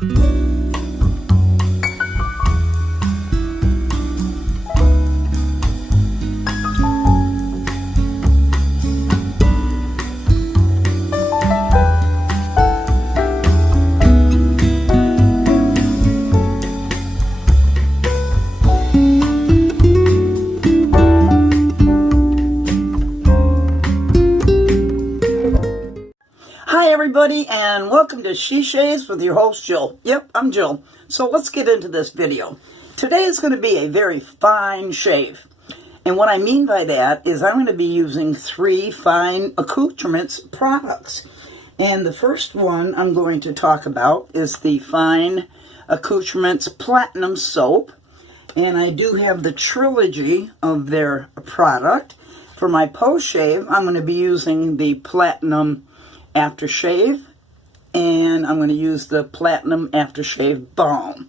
Hi everybody, and welcome to She Shaves with your host Jill. Yep, I'm Jill. So let's get into this video. Today is going to be a very fine shave. And what I mean by that is I'm going to be using 3 fine accoutrements products. And the first one I'm going to talk about is the Fine Accoutrements Platinum Soap. And I do have the trilogy of their product. For my post-shave, I'm going to be using the Platinum Aftershave, and I'm going to use the Platinum Aftershave Balm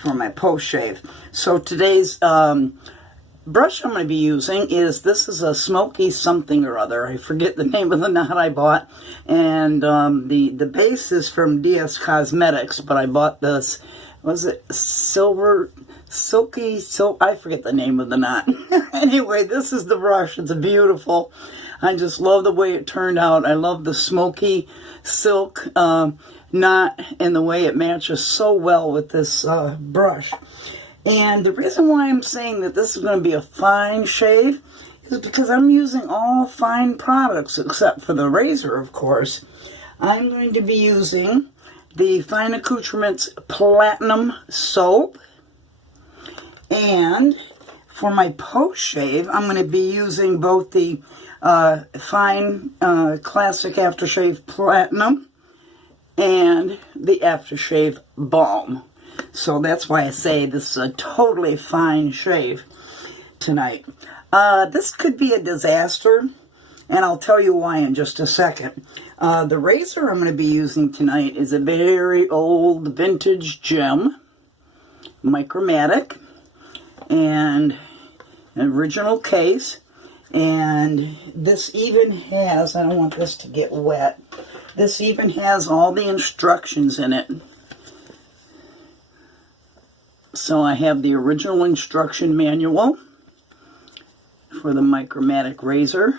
for my post-shave. So today's brush I'm going to be using this is a smoky something or other. I forget the name of the knot I bought, and the base is from DS Cosmetics, but I bought this, was it silky, I forget the name of the knot. Anyway, this is the brush. It's beautiful. I just love the way it turned out. I love the smoky silk knot and the way it matches so well with this brush. And the reason why I'm saying that this is going to be a fine shave is because I'm using all fine products except for the razor, of course. I'm going to be using the Fine Accoutrements Platinum Soap. And for my post-shave, I'm going to be using both the Fine Classic Aftershave Platinum and the Aftershave Balm. So that's why I say this is a totally fine shave tonight. This could be a disaster, and I'll tell you why in just a second. The razor I'm going to be using tonight is a very old Vintage GEM Micromatic, and an original case. And this even has, I don't want this to get wet, this even has all the instructions in it. So I have the original instruction manual for the Micromatic razor,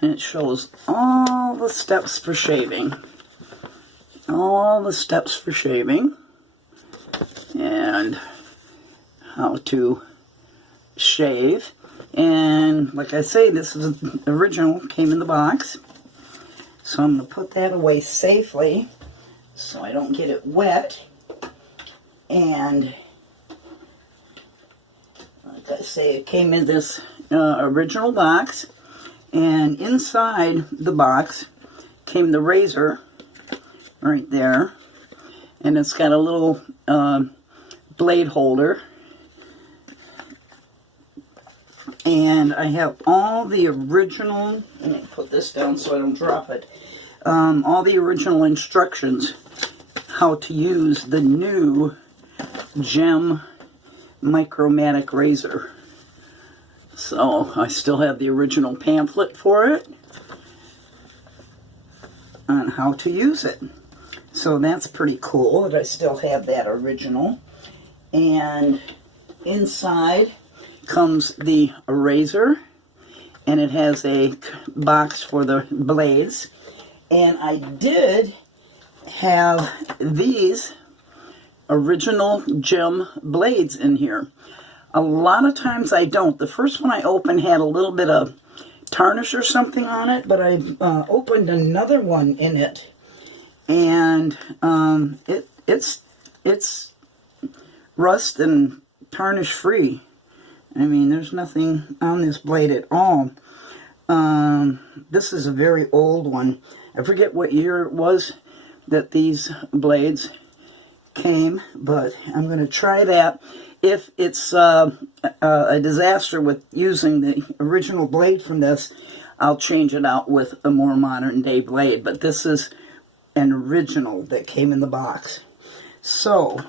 and it shows all the steps for shaving. All the steps for shaving, and how to shave. And like I say, this is original, came in the box. So I'm going to put that away safely so I don't get it wet. And like I say, it came in this original box. And inside the box came the razor right there. And it's got a little blade holder. And I have all the original, let me put this down so I don't drop it, all the original instructions how to use the new GEM Micromatic razor. So I still have the original pamphlet for it on how to use it. So that's pretty cool that I still have that original. And inside comes the razor, and it has a box for the blades. And I did have these original GEM blades in here. A lot of times I don't. The first one I opened had a little bit of tarnish or something on it, but I opened another one in it, and it's rust and tarnish free. I mean, there's nothing on this blade at all. This is a very old one. I forget what year it was that these blades came, but I'm going to try that. If it's a disaster with using the original blade from this, I'll change it out with a more modern day blade. But this is an original that came in the box. So,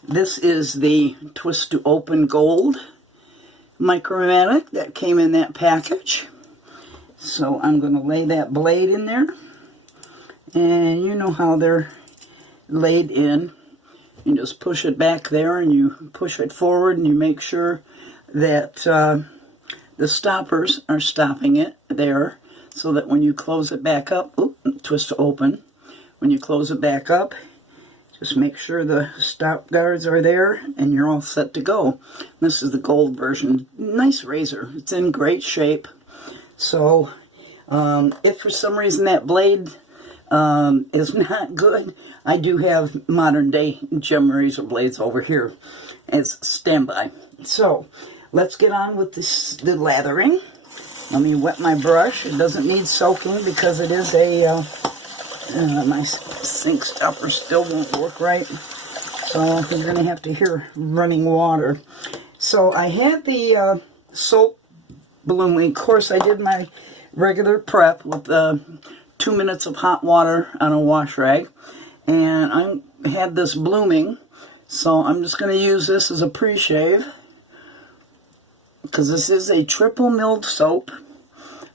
this is the Twist to Open Gold Micromatic that came in that package. So I'm going to lay that blade in there, and you know how they're laid in. You just push it back there and you push it forward and you make sure that the stoppers are stopping it there, so that when you close it back up, twist to open. When you close it back up, just make sure the stop guards are there and you're all set to go. This is the gold version. Nice razor. It's in great shape. So if for some reason that blade is not good, I do have modern day gem razor blades over here as standby. So let's get on with the lathering. Let me wet my brush. It doesn't need soaking because it is a my sink stopper still won't work right, so you're going to have to hear running water. So I had the soap blooming. Of course, I did my regular prep with 2 minutes of hot water on a wash rag, and I had this blooming, so I'm just going to use this as a pre-shave because this is a triple milled soap.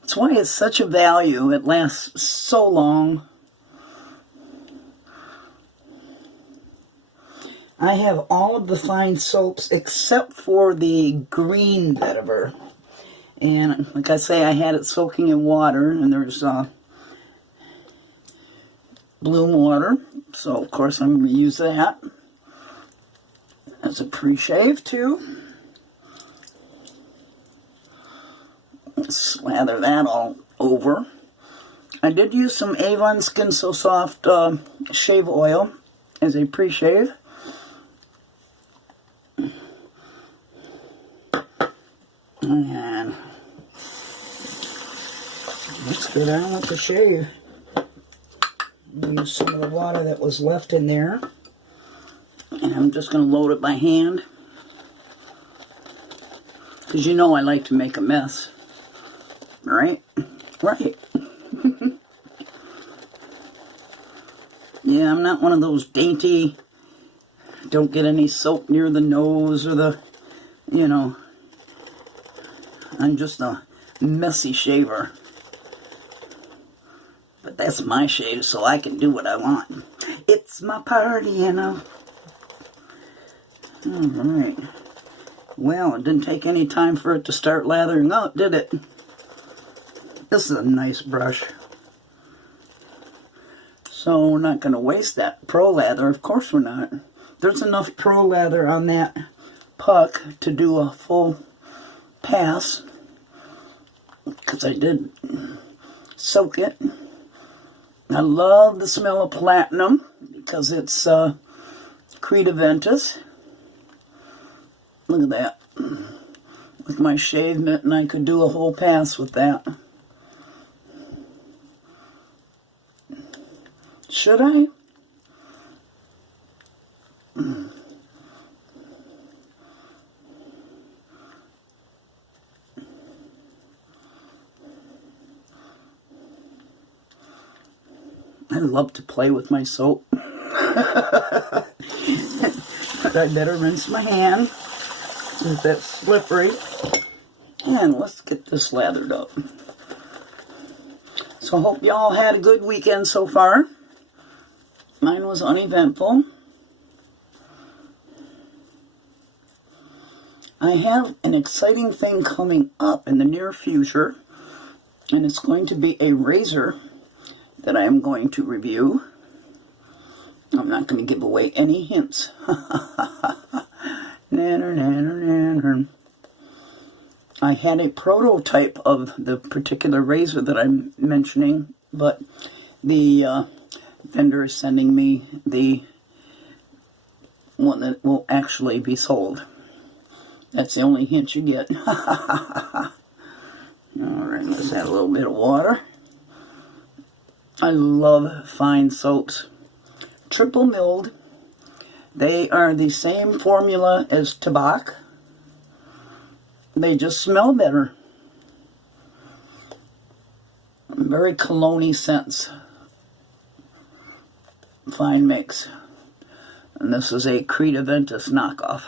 That's why it's such a value. It lasts so long. I have all of the fine soaps except for the green vetiver. And like I say, I had it soaking in water, and there's bloom water. So of course I'm going to use that as a pre-shave too. Slather that all over. I did use some Avon Skin So Soft shave oil as a pre-shave. And let's get on with the shave. Use some of the water that was left in there. And I'm just going to load it by hand. Because you know I like to make a mess. Right? Right. Yeah, I'm not one of those dainty, don't get any soap near the nose or the, you know, I'm just a messy shaver. But that's my shave, so I can do what I want. It's my party, you know. Alright. Well, it didn't take any time for it to start lathering out, did it? This is a nice brush. So we're not going to waste that pro lather. Of course we're not. There's enough pro lather on that puck to do a full pass. Because I did soak it. I love the smell of platinum because it's Creta Ventus. Look at that. With my shave mitt, and I could do a whole pass with that. Should I? I love to play with my soap. But I better rinse my hand since that's slippery. And let's get this lathered up. So I hope y'all had a good weekend so far. Mine was uneventful. I have an exciting thing coming up in the near future, and it's going to be a razor that I am going to review. I'm not going to give away any hints. Nanner, nanner, nanner. I had a prototype of the particular razor that I'm mentioning, but the vendor is sending me the one that will actually be sold. That's the only hint you get. Alright, let's add a little bit of water. I love fine soaps. Triple milled. They are the same formula as Tabac. They just smell better. Very cologne-y scents. Fine mix. And this is a Creta Ventus knockoff.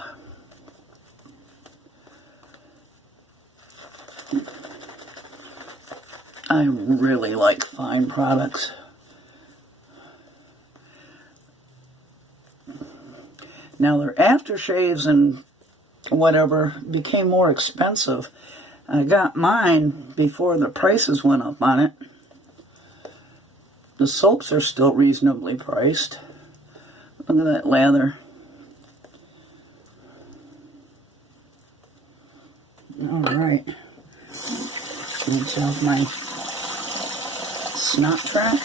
I really like fine products. Now their aftershaves and whatever became more expensive. I got mine before the prices went up on it. The soaps are still reasonably priced. Look at that lather. Alright. Rinse off my snot track.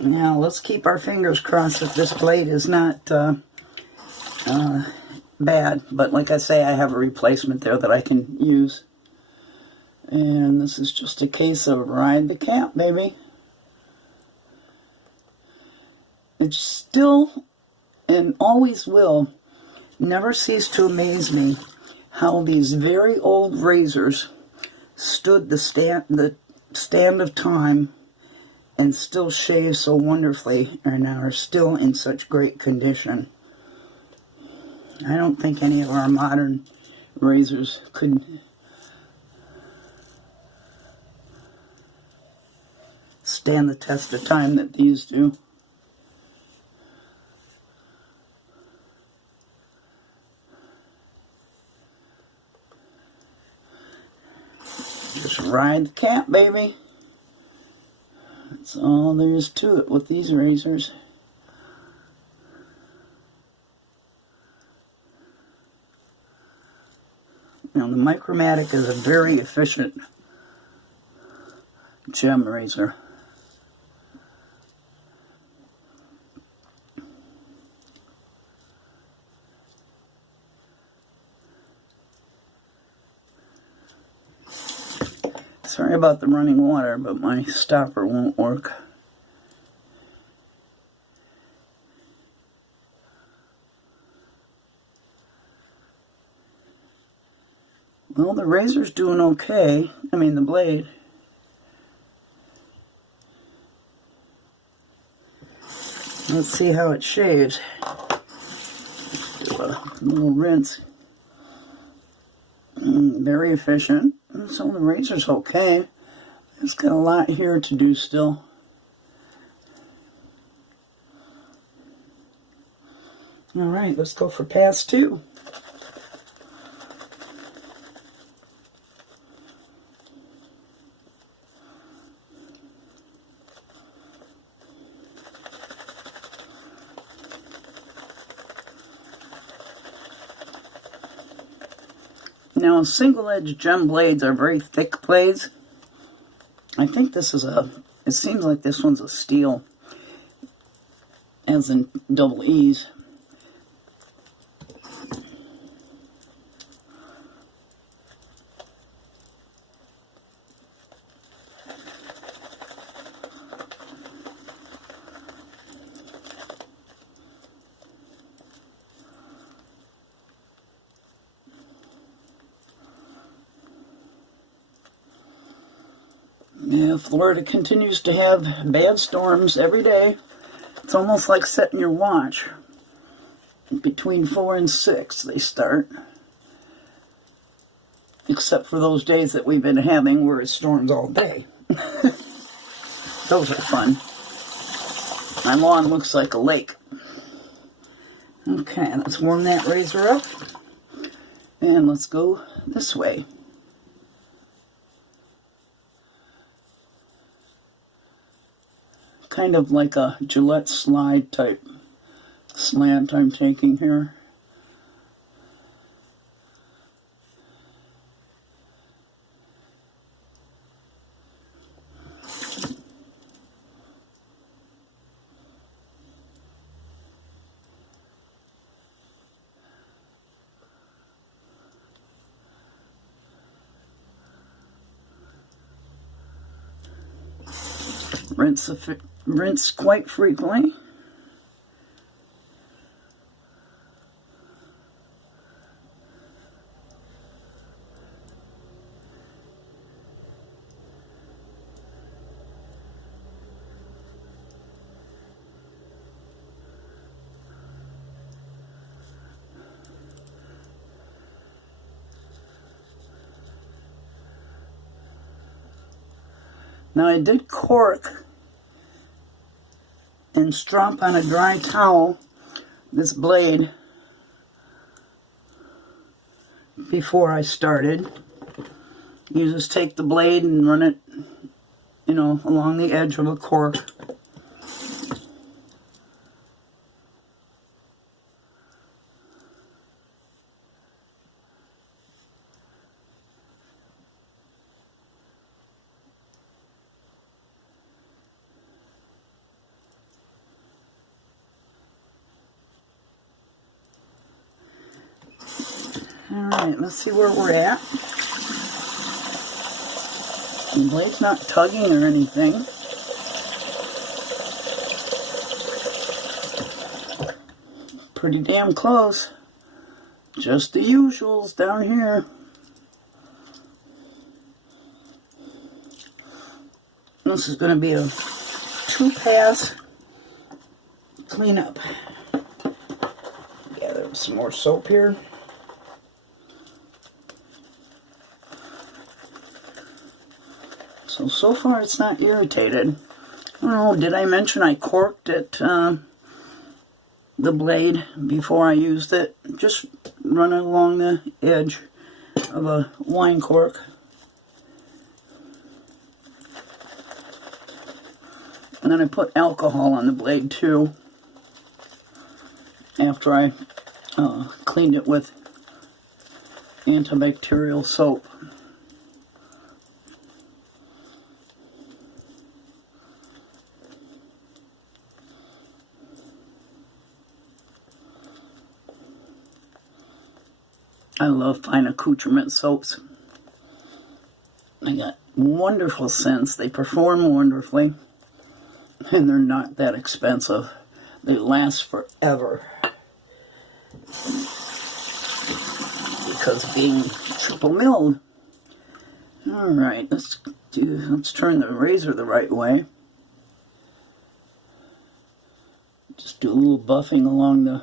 Now let's keep our fingers crossed that this blade is not bad. But like I say, I have a replacement there that I can use. And this is just a case of ride the cat, baby. It still, and always will, never cease to amaze me how these very old razors stood the stand of time and still shave so wonderfully and are still in such great condition. I don't think any of our modern razors could stand the test of time that these do. Just ride the cat, baby. That's all there is to it with these razors. Now the Micromatic is a very efficient gem razor. Sorry about the running water, but my stopper won't work. Well, the razor's doing okay. I mean, the blade. Let's see how it shaves. Do a little rinse. Very efficient. So the razor's okay. It's got a lot here to do still. Alright, let's go for pass 2. Now, single-edged gem blades are very thick blades. I think this is it seems like this one's a steel, as in double E's. Yeah, Florida continues to have bad storms every day. It's almost like setting your watch. Between 4 and 6 they start. Except for those days that we've been having where it storms all day. Those are fun. My lawn looks like a lake. Okay, let's warm that razor up. And let's go this way. Kind of like a Gillette slide type slant I'm taking here. Rinse quite frequently. Now I did cork and strop on a dry towel this blade before I started. You just take the blade and run it, you know, along the edge of a cork. Alright, let's see where we're at. The blade's not tugging or anything. Pretty damn close. Just the usuals down here. This is going to be a 2-pass cleanup. Gather some more soap here. So far it's not irritated. Oh, did I mention I corked it, the blade before I used it? Just run it along the edge of a wine cork. And then I put alcohol on the blade too, after I cleaned it with antibacterial soap. I love fine accoutrement soaps. They got wonderful scents. They perform wonderfully. And they're not that expensive. They last forever. Because being triple milled. Alright, let's turn the razor the right way. Just do a little buffing along the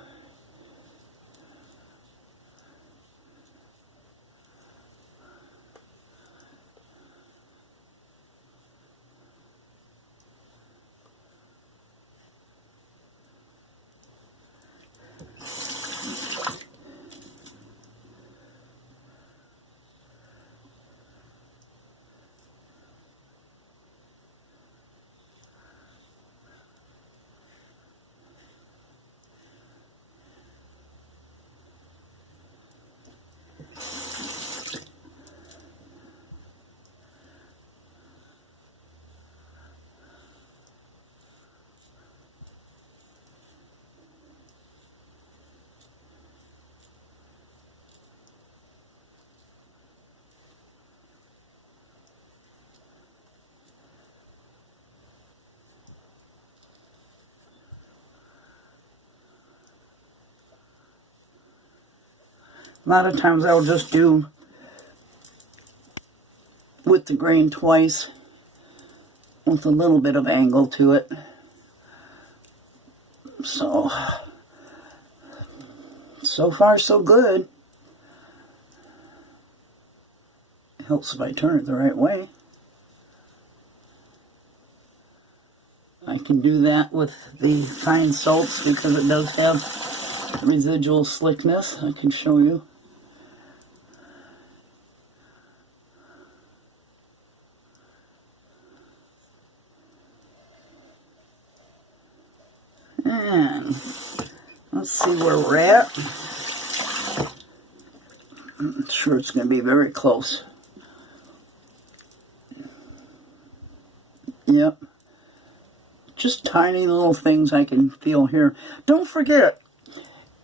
A lot of times I'll just do with the grain twice with a little bit of angle to it. So far so good. It helps if I turn it the right way. I can do that with the fine soaps because it does have residual slickness. I can show you. And let's see where we're at. I'm sure it's going to be very close. Yep. Just tiny little things I can feel here. Don't forget,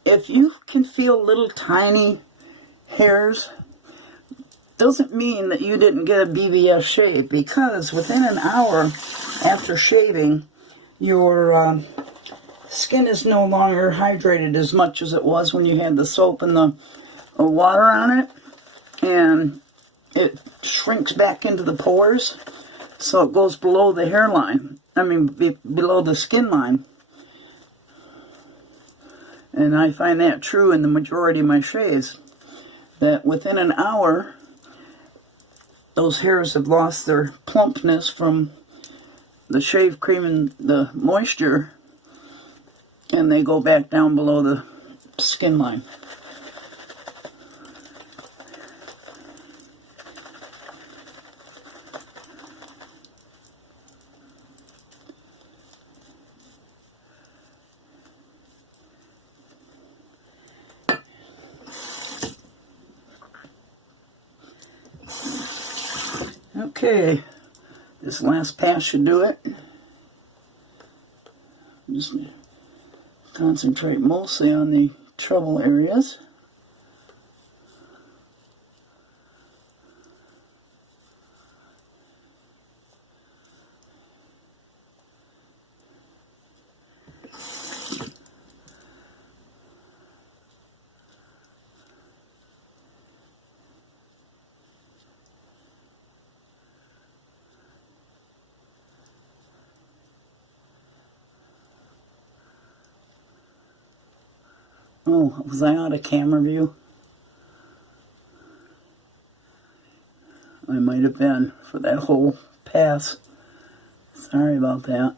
if you can feel little tiny hairs, doesn't mean that you didn't get a BBS shave, because within an hour after shaving, your skin is no longer hydrated as much as it was when you had the soap and the water on it, and it shrinks back into the pores, so it goes below the hairline. I mean, below the skin line. And I find that true in the majority of my shaves, that within an hour, those hairs have lost their plumpness from the shave cream and the moisture, and they go back down below the skin line. Okay, this last pass should do it. Just concentrate mostly on the trouble areas. Oh, was I out of camera view? I might have been for that whole pass. Sorry about that.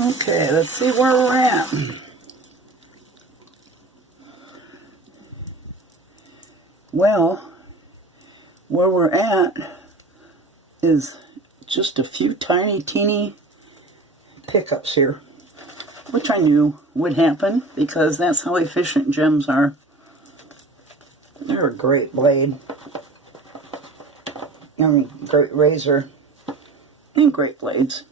Okay, let's see where we're at. Well, where we're at is just a few tiny, teeny pickups here, which I knew would happen because that's how efficient gems are. They're a great blade. I mean, great razor and great blades.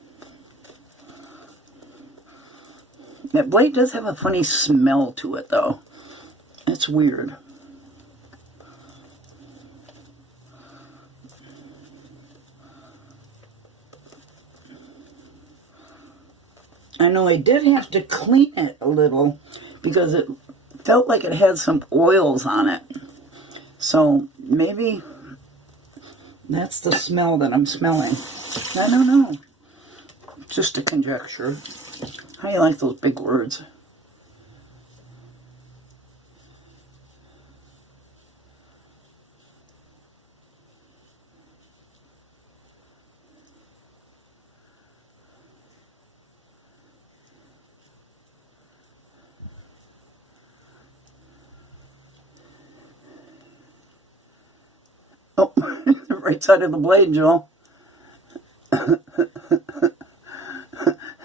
That blade does have a funny smell to it, though. It's weird. I know I did have to clean it a little because it felt like it had some oils on it. So maybe that's the smell that I'm smelling. I don't know. Just a conjecture. How do you like those big words? Oh, right side of the blade, Joel.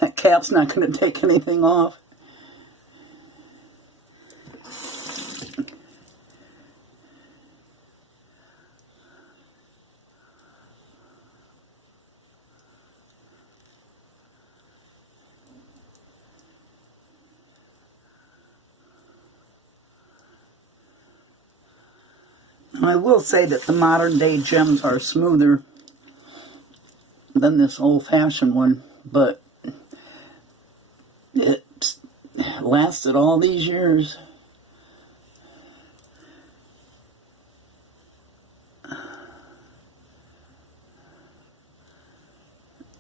That cap's not going to take anything off. I will say that the modern day gems are smoother than this old-fashioned one, but it lasted all these years.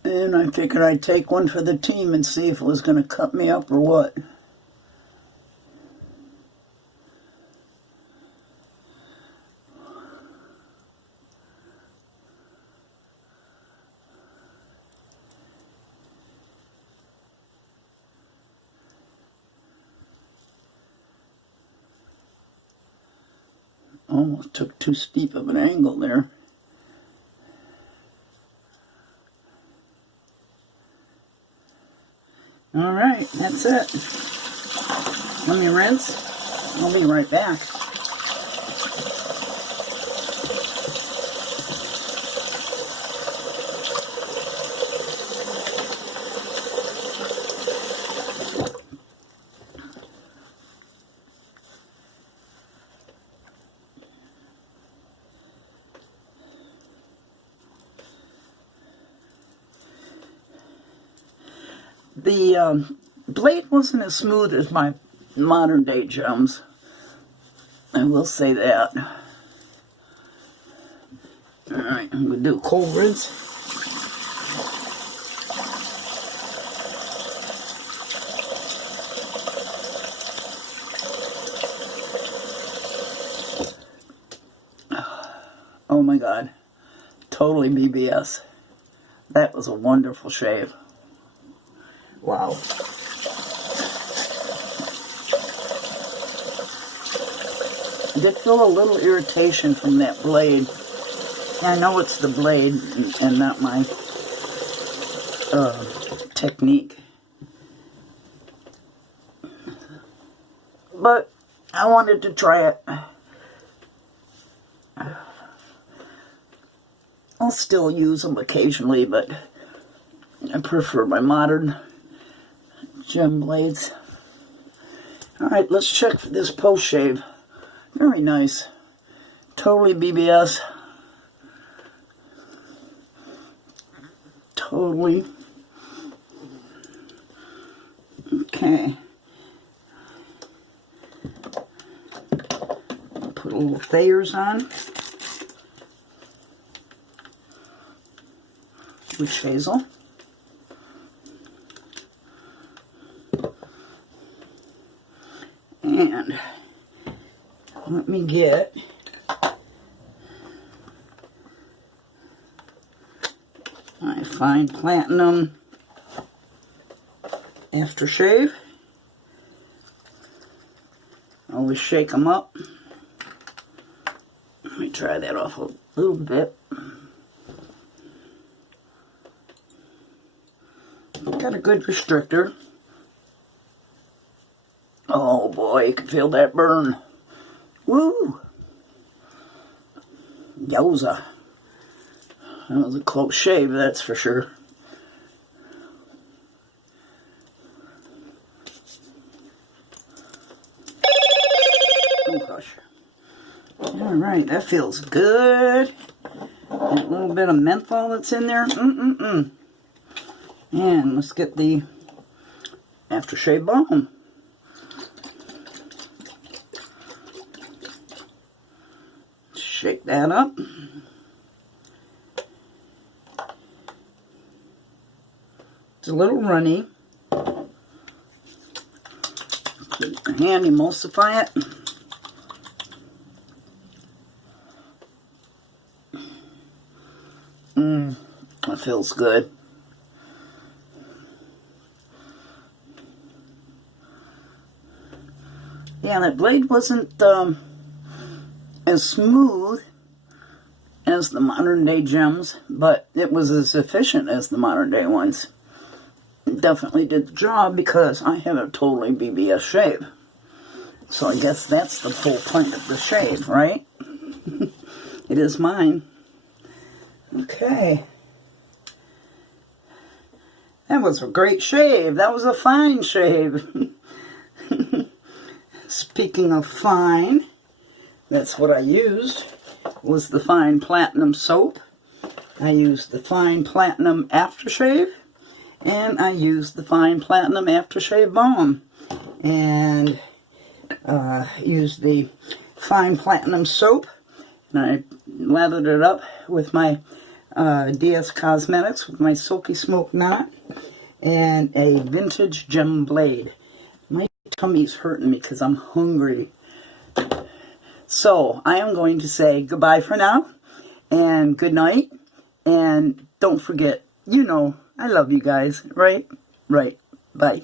And I figured I'd take one for the team and see if it was going to cut me up or what. Almost took too steep of an angle there. Alright, that's it. Let me rinse. I'll be right back. The blade wasn't as smooth as my modern day gems. I will say that. Alright, I'm going to do a cold rinse. my God. Totally BBS. That was a wonderful shave. Wow. I did feel a little irritation from that blade. I know it's the blade and not my technique. But I wanted to try it. I'll still use them occasionally, but I prefer my modern gem blades. Alright, let's check for this post shave. Very nice. Totally BBS. Totally. Okay. Put a little Thayers on. With Hazel. And let me get my fine platinum aftershave. Always shake them up. Let me try that off a little bit. Got a good restrictor. Oh boy, you can feel that burn. Woo! Yowza. That was a close shave, that's for sure. Oh gosh. Alright, that feels good. That little bit of menthol that's in there. And let's get the aftershave balm. Shake that up. It's a little runny. Put your hand, emulsify it. That feels good. Yeah, that blade wasn't as smooth as the modern day gems, but it was as efficient as the modern day ones. It definitely did the job because I have a totally BBS shave. So I guess that's the whole point of the shave, right? It is mine. Okay. That was a great shave. That was a fine shave. Speaking of fine, that's what I used, was the fine platinum soap. I used the fine platinum aftershave, and I used the fine platinum aftershave balm. And used the fine platinum soap, and I lathered it up with my DS Cosmetics, with my Silky Smoke Knot, and a Vintage GEM Blade. My tummy's hurting me because I'm hungry. So I am going to say goodbye for now, and good night, and don't forget, you know, I love you guys, right? Right. Bye.